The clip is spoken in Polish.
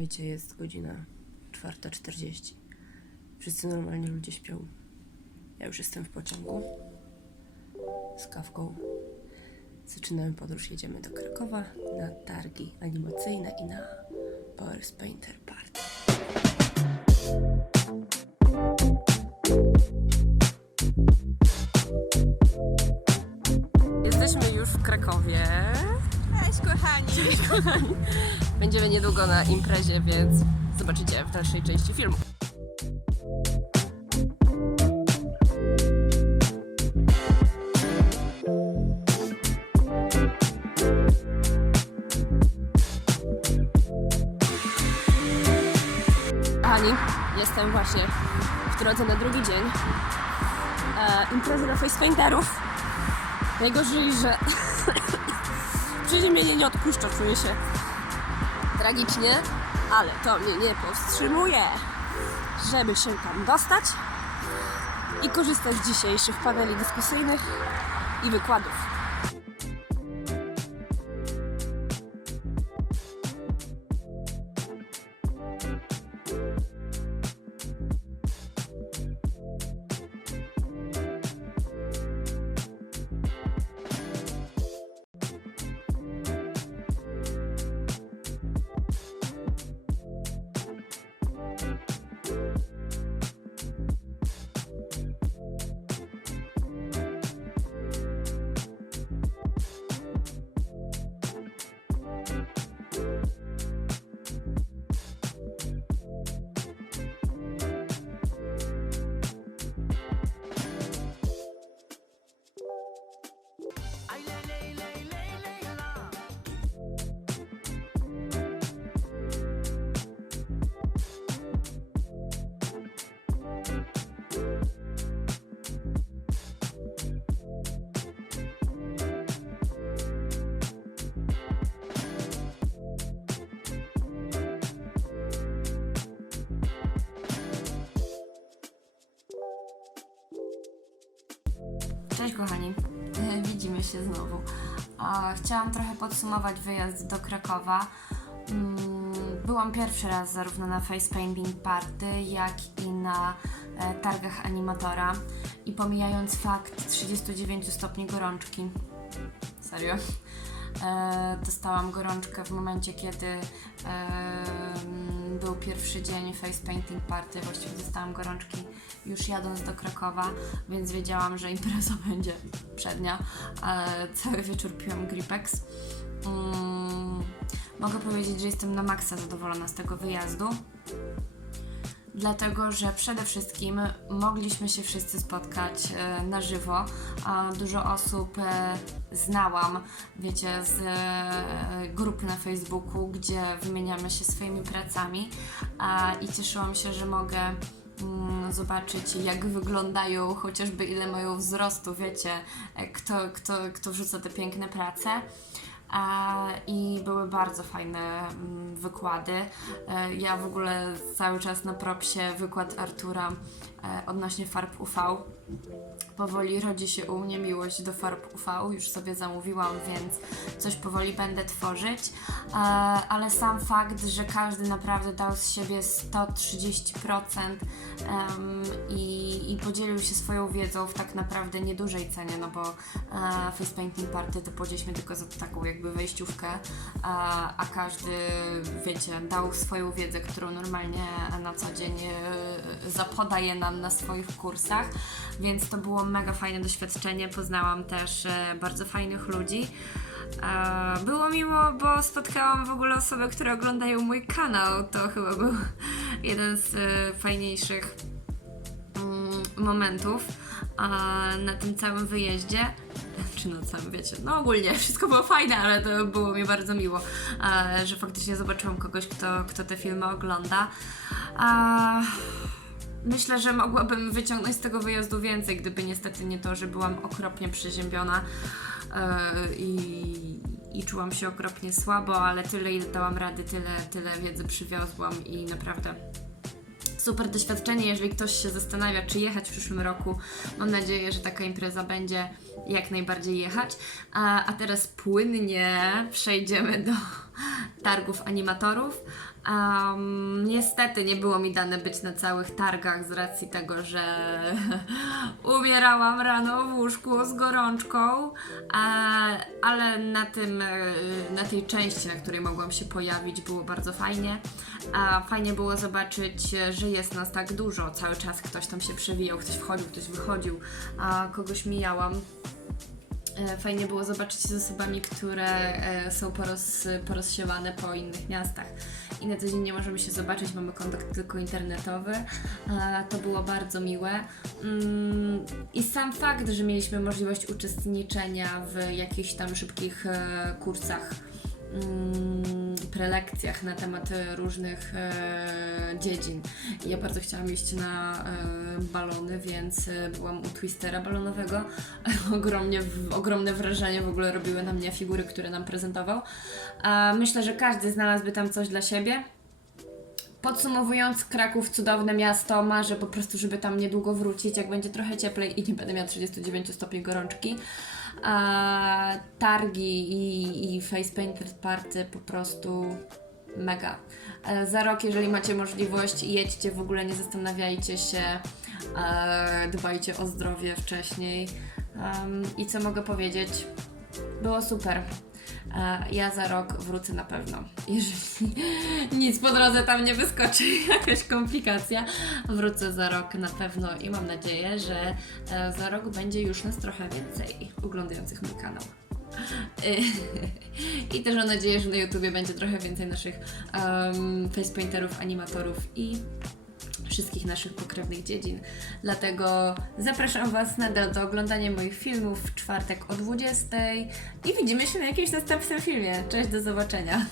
Słuchajcie, jest godzina 4.40. Wszyscy normalnie ludzie śpią. Ja już jestem w pociągu z kawką. Zaczynamy podróż, jedziemy do Krakowa na targi animacyjne i na Power Painter Party. Jesteśmy już w Krakowie. Kochani! Będziemy niedługo na imprezie, więc zobaczycie w dalszej części filmu. Kochani, jestem właśnie w drodze na drugi dzień e, imprezy dla facepainterów. Najgorzej, że przeziębienie nie odpuszcza, czuję się tragicznie, ale to mnie nie powstrzymuje, żeby się tam dostać i korzystać z dzisiejszych paneli dyskusyjnych i wykładów. Cześć kochani, widzimy się znowu. Chciałam trochę podsumować wyjazd do Krakowa. Mm, Byłam pierwszy raz zarówno na Face Painting Party, jak i na e, targach animatora. I pomijając fakt 39 stopni gorączki, serio, dostałam gorączkę w momencie, kiedy e, mm, był pierwszy dzień Face Painting Party. Właściwie dostałam gorączki już jadąc do Krakowa, więc wiedziałam, że impreza będzie przednia. E, cały wieczór piłam Gripex. Mm, mogę powiedzieć, że jestem na maksa zadowolona z tego wyjazdu. Dlatego, że przede wszystkim mogliśmy się wszyscy spotkać e, na żywo. Dużo osób e, znałam, wiecie, z e, grup na Facebooku, gdzie wymieniamy się swoimi pracami. I cieszyłam się, że mogę mm, zobaczyć, jak wyglądają, chociażby ile mają wzrostu, wiecie, kto, kto, kto wrzuca te piękne prace. I były bardzo fajne mm, wykłady. E, Ja w ogóle cały czas na propsie wykład Artura e, odnośnie farb UV. Powoli rodzi się u mnie miłość do farb UV, już sobie zamówiłam, więc coś powoli będę tworzyć. E, Ale sam fakt, że każdy naprawdę dał z siebie 130% em, i, podzielił się swoją wiedzą w tak naprawdę niedużej cenie, no bo Face Painting Party to płaciśmy tylko za taką jakby wejściówkę, a, a każdy, wiecie, dał swoją wiedzę, którą normalnie na co dzień e, zapodaje nam na swoich kursach, więc to było mega fajne doświadczenie. Poznałam też e, bardzo fajnych ludzi. E, Było miło, bo spotkałam w ogóle osoby, które oglądają mój kanał. To chyba był jeden z fajniejszych mm, momentów na tym całym wyjeździe. Czy na całym, wiecie, no ogólnie wszystko było fajne, ale to było mi bardzo miło, e, że faktycznie zobaczyłam kogoś, kto, kto te filmy ogląda. A, Myślę, że mogłabym wyciągnąć z tego wyjazdu więcej, gdyby niestety nie to, że byłam okropnie przeziębiona e, i, i czułam się okropnie słabo, ale tyle ile dałam rady, tyle, tyle wiedzy przywiozłam i naprawdę super doświadczenie, jeżeli ktoś się zastanawia, czy jechać w przyszłym roku. Mam nadzieję, że taka impreza będzie jak najbardziej jechać. A, teraz płynnie przejdziemy do targów animatorów. Um, niestety nie było mi dane być na całych targach z racji tego, że umierałam rano w łóżku z gorączką, e, ale na, tym, e, na tej części, na której mogłam się pojawić, było bardzo fajnie. Fajnie było zobaczyć, że jest nas tak dużo. Cały czas ktoś tam się przewijał, ktoś wchodził, ktoś wychodził, a kogoś mijałam. E, Fajnie było zobaczyć się z osobami, które e, są poroz, porozsiewane po innych miastach i na co dzień nie możemy się zobaczyć, mamy kontakt tylko internetowy. To było bardzo miłe. Mm, I sam fakt, że mieliśmy możliwość uczestniczenia w jakichś tam szybkich e, kursach, mm, prelekcjach na temat e, różnych e, dziedzin. Ja bardzo chciałam iść na e, balony, więc byłam u twistera balonowego. Ogromnie, ogromne wrażenie w ogóle robiły na mnie figury, które nam prezentował. Myślę, że każdy znalazłby tam coś dla siebie. Podsumowując, Kraków cudowne miasto, marzę po prostu, żeby tam niedługo wrócić, jak będzie trochę cieplej i nie będę miała 39 stopni gorączki. A targi i, i Face Painted Party po prostu mega. E, Za rok, jeżeli macie możliwość, jedźcie, w ogóle nie zastanawiajcie się, e, dbajcie o zdrowie wcześniej. I co mogę powiedzieć? Było super. E, Ja za rok wrócę na pewno. Jeżeli nic po drodze tam nie wyskoczy, jakaś komplikacja, wrócę za rok na pewno i mam nadzieję, że e, za rok będzie już nas trochę więcej oglądających mój kanał. I też mam nadzieję, że na YouTubie będzie trochę więcej naszych um, facepainterów, animatorów i wszystkich naszych pokrewnych dziedzin. Dlatego zapraszam Was nadal do oglądania moich filmów w czwartek o 20 i widzimy się na jakimś następnym filmie. Cześć, do zobaczenia.